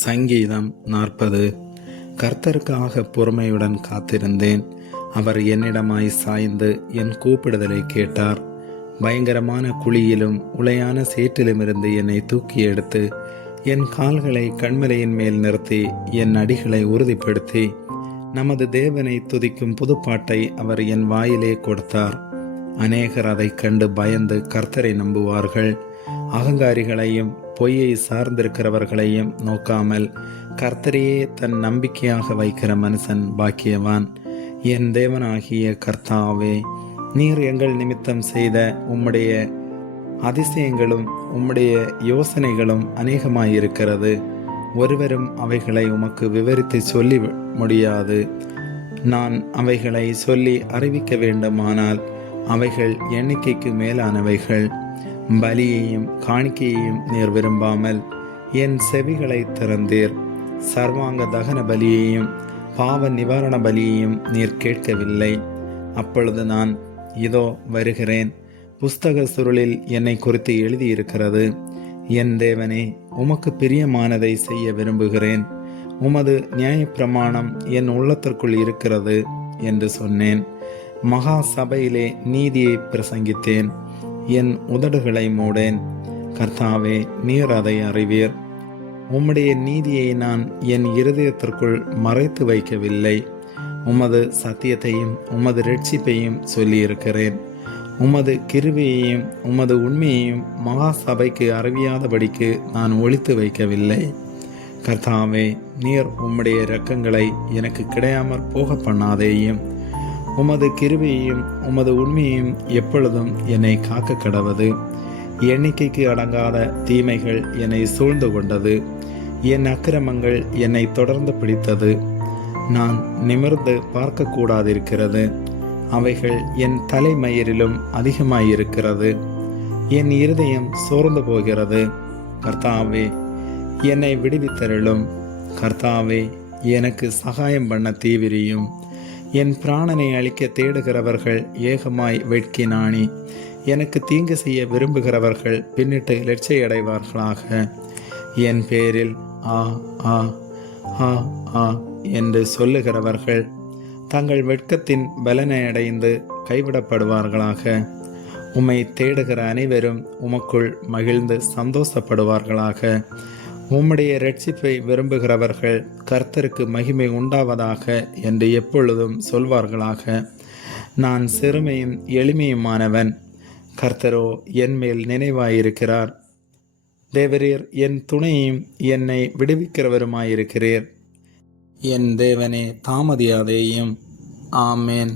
சங்கீதம் 40. கர்த்தருக்காக பொறுமையுடன் காத்திருந்தேன். அவர் என்னிடமாய் சாய்ந்து என் கூப்பிடுதலை கேட்டார். பயங்கரமான குழியிலும் உளையான சேற்றிலுமிருந்து என்னை தூக்கி எடுத்து என் கால்களை கண்மலையின் மேல் நிறுத்தி என் அடிகளை உறுதிப்படுத்தி நமது தேவனை துதிக்கும் புதுப்பாட்டை அவர் என் வாயிலே கொடுத்தார். அநேகர் அதை கண்டு பயந்து கர்த்தரை நம்புவார்கள். அகங்காரிகளையும் பொய்யை சார்ந்திருக்கிறவர்களையும் நோக்காமல் கர்த்தரையே தன் நம்பிக்கையாக வைக்கிற மனுஷன் பாக்கியவான். என் தேவனாகிய கர்த்தாவே, நீர் எங்கள் நிமித்தம் செய்த உம்முடைய அதிசயங்களும் உம்முடைய யோசனைகளும் அநேகமாயிருக்கிறது. ஒருவரும் அவைகளை உமக்கு விவரித்து சொல்லி முடியாது. நான் அவைகளை சொல்லி அறிவிக்க வேண்டுமானால் அவைகள் எண்ணிக்கைக்கு மேலானவைகள். பலியையும் காணிக்கையையும் நீர் விரும்பாமல் என் செவிகளை திறந்தீர். சர்வாங்க தகன பலியையும் பாவ நிவாரண பலியையும் நீர் கேட்கவில்லை. அப்பொழுது நான், இதோ வருகிறேன், புஸ்தக சுருளில் என்னை குறித்து எழுதியிருக்கிறது. என் தேவனே, உமக்கு பிரியமானதை செய்ய விரும்புகிறேன். உமது நியாயப்பிரமாணம் என் உள்ளத்திற்குள் இருக்கிறது என்று சொன்னேன். மகா சபையிலே நீதியை பிரசங்கித்தேன். என் உதடுகளை மூடேன். கர்த்தாவே, நீர் அதை அறிவீர். உம்முடைய நீதியை நான் என் இருதயத்திற்குள் மறைத்து வைக்கவில்லை. உமது சத்தியத்தையும் உமது இரட்சிப்பையும் சொல்லியிருக்கிறேன். உமது கிருபையையும் உமது உண்மையையும் மகா சபைக்கு அறிவியாதபடிக்கு நான் ஒளித்து வைக்கவில்லை. கர்த்தாவே, நீர் உம்முடைய இரக்கங்களை எனக்கு கிடையாமற் போக பண்ணாதேயும். உமது கிருபையையும் உமது உண்மையையும் எப்பொழுதும் என்னை காக்க கடவது. எண்ணிக்கைக்கு அடங்காத தீமைகள் என்னை சூழ்ந்து கொண்டது. என் அக்கிரமங்கள் என்னை தொடர்ந்து பிடித்தது. நான் நிமிர்ந்து பார்க்கக்கூடாதிருக்கிறது. அவைகள் என் தலைமயிரிலும் அதிகமாயிருக்கிறது. என் இருதயம் சோர்ந்து போகிறது. கர்த்தாவே, என்னை விடுவித்தருளும். கர்த்தாவே, எனக்கு சகாயம் பண்ண தீவிரியும். என் பிராணனை அழிக்க தேடுகிறவர்கள் ஏகமாய் வெட்கினாணி. எனக்கு தீங்கு செய்ய விரும்புகிறவர்கள் பின்னிட்டு இலட்சையடைவார்களாக. என் பேரில் ஆ ஆ ஆ ஆ என்று சொல்லுகிறவர்கள் தங்கள் வெட்கத்தின் பலனை அடைந்து கைவிடப்படுவார்களாக. உம்மை தேடுகிற அனைவரும் உமக்குள் மகிழ்ந்து சந்தோஷப்படுவார்களாக. உம்முடைய இரட்சிப்பை விரும்புகிறவர்கள் கர்த்தருக்கு மகிமை உண்டாவதாக என்று எப்பொழுதும் சொல்வார்களாக. நான் சிறுமையும் எளிமையுமானவன். கர்த்தரோ என் மேல் நினைவாயிருக்கிறார். தேவரீர் என் துணையும் என்னை விடுவிக்கிறவருமாயிருக்கிறீர். என் தேவனே, தாமதியாதேயும். ஆமேன்.